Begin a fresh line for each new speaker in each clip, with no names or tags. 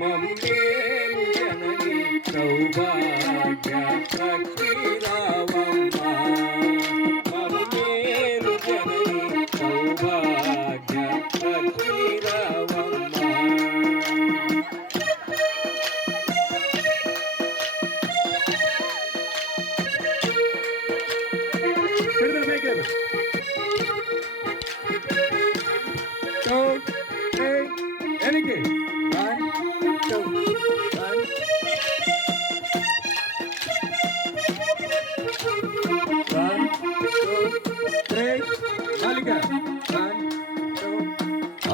మమ్మేలు జనని సౌభాగ్య లక్ష్మీరావమ్మ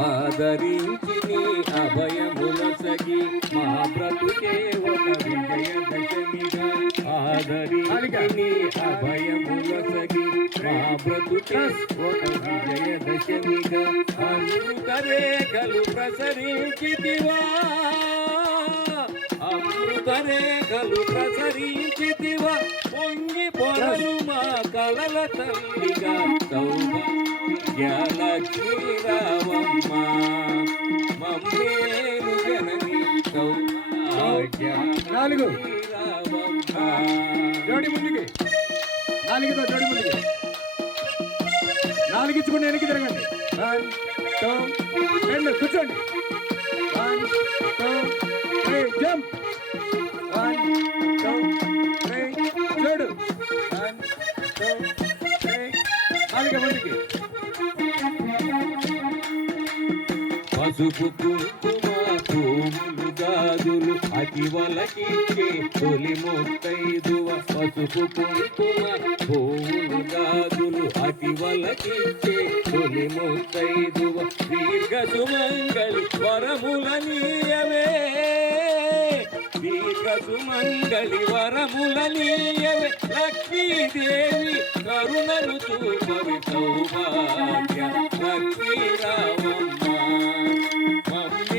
ఆదరించి నీ అభయముల సగి మా బ్రతుకే ఒక విజయ దశమిగా విజయదశమిగా అమృతరేఖలు ప్రసరించితివా. అమృతరేఖలు ప్రసరించితివా. పొంగి పొరలు మా కలల తల్లిగా. సౌభాగ్యలక్ష్మీరావమ్మ. మమ్మేలు జనని సౌభాగ్య
నాలుగు.
సౌభాగ్యలక్ష్మీరావమ్మ
జోడి ముందుకి. నాలుగుతో జోడి ముందుకి. నాలుగు ఇచ్చుకుని వెనక్కి తిరగండి. వన్ టూ రెండు కూర్చోండి. One two three jump. One two three చూడు. వన్ టూ త్రీ నాలుగు మందికి
పసుపు గాజులు అతి తొలి ముత్తైదువ పసుపు కుంకుమ. పూలు గాజులు అతి తొలి ముత్తైదువ దీర్ఘ సుమంగళి వరముల నీయవే దీర్ఘ సుమంగళి వరముల నీయవే లక్ష్మీదేవి కరుణను చూపవి సౌభాగ్య లక్ష్మీరావమ్మ మమ్మేలు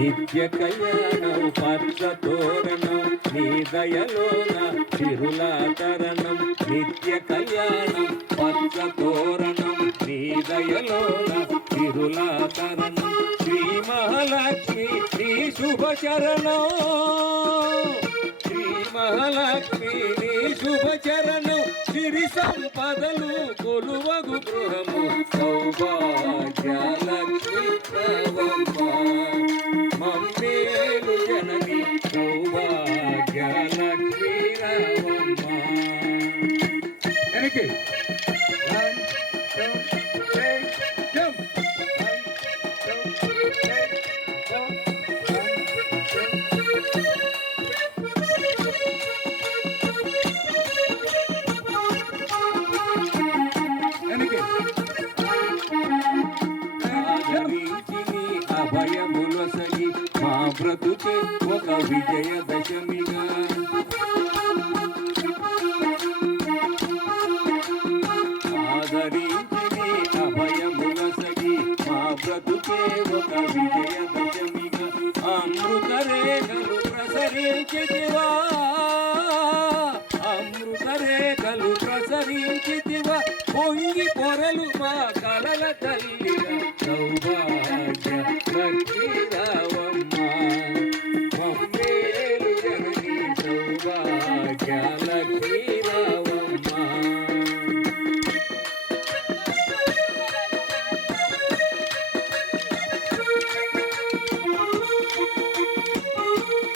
నిత్య కళ్యాణం పచ్చ తోరణం నీ దయలోన తిరులాతరణం నిత్య కళ్యాణం పచ్చ తోరణం నీ దయలోన తిరులాతరణం శ్రీ మహాలక్ష్మి నీ శుభ చరణం. శ్రీ మహాలక్ష్మి నీ శుభ చరణం. సిరి సంపదలు కొలువగు గృహము. సౌభాగ్యాలక్ష్మి బ్రతుకే ఒక విజయ దశమిగా. ఆదరించి నీ అభయములసగి మా బ్రతుకే ఒక విజయ దశమిగా. అమృత రేఖలు ప్రసరించితివా. అమృత రేఖలు ప్రసరించితివా. పొంగి పొరలు మా కలల తల్లి సౌభాగ్య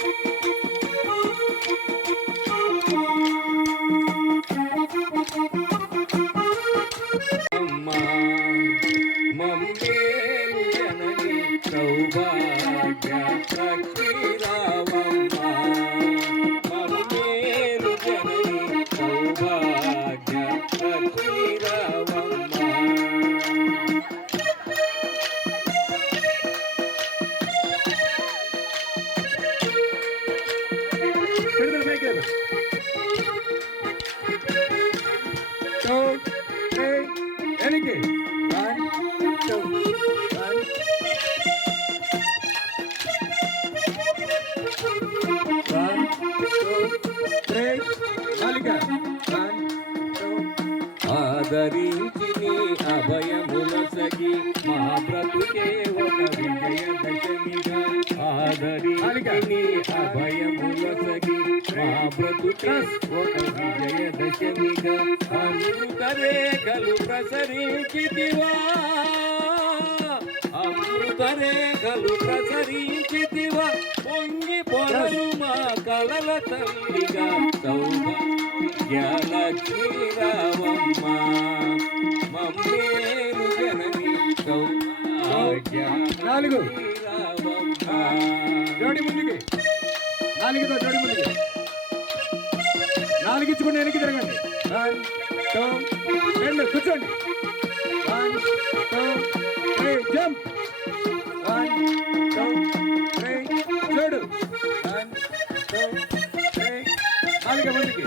thank you అభయములసగి మా బ్రతుకే ఒక విజయదశమిగా అమృతరేఖలు ప్రసరించితివా ప్రసరించితివా పొంగి పొరలు మా కలల తల్లిగా సౌభాగ్యలక్ష్మీ రావమ్మ మమ్మేలు జనని
నాలుగు.
సౌభాగ్యలక్ష్మీ రావమ్మ
జోడి ముందుకి నాలుగుతో జోడి ముందుకి నాలుగించుకుని వెనక్కి తిరగండి. వన్ టూ రెండు కూర్చోండి. One two three jump one two three చూడు. వన్ టూ త్రీ నాలుగు ముందుకి.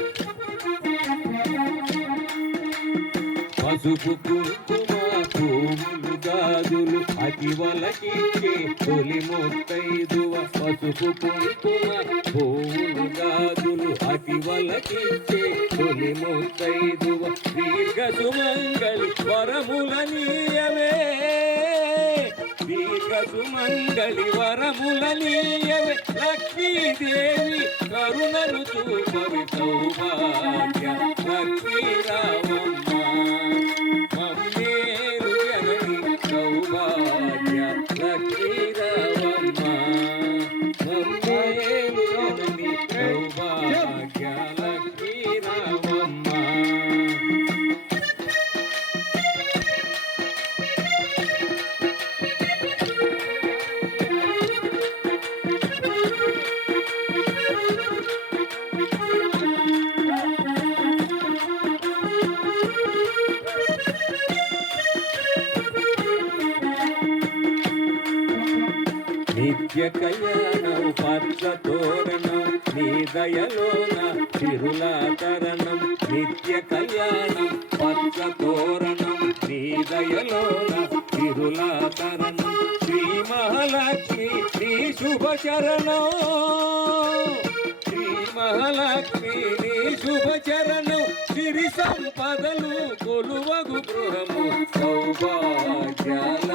పసుపు కుంకుమ గాజులు అతి వలకిచ్చే తొలి మొత్తైదువ పసుపు కుంకుమ పువ్వులు గాజులు అతి వలకిచ్చే తొలి మొత్తైదువ దీర్ఘ సుమంగళి వరముల నీయమే దీర్ఘ సుమంగళి వరముల నీయమే లక్ష్మీదేవి కరుణను చూపవి సౌభాగ్య నిత్య కళ్యాణం పచ్చ తోరణం నీ దయలోన తిరులాతరణం నిత్య కళ్యాణం పచ్చ తోరణం నీ దయలోన తిరులాతరణం శ్రీ మహాలక్ష్మి శ్రీ శుభ చరణం. శ్రీ మహాలక్ష్మి నీ శుభ చరణం. సిరి సంపదలు కొలువగు గృహము సౌభాగ్యాల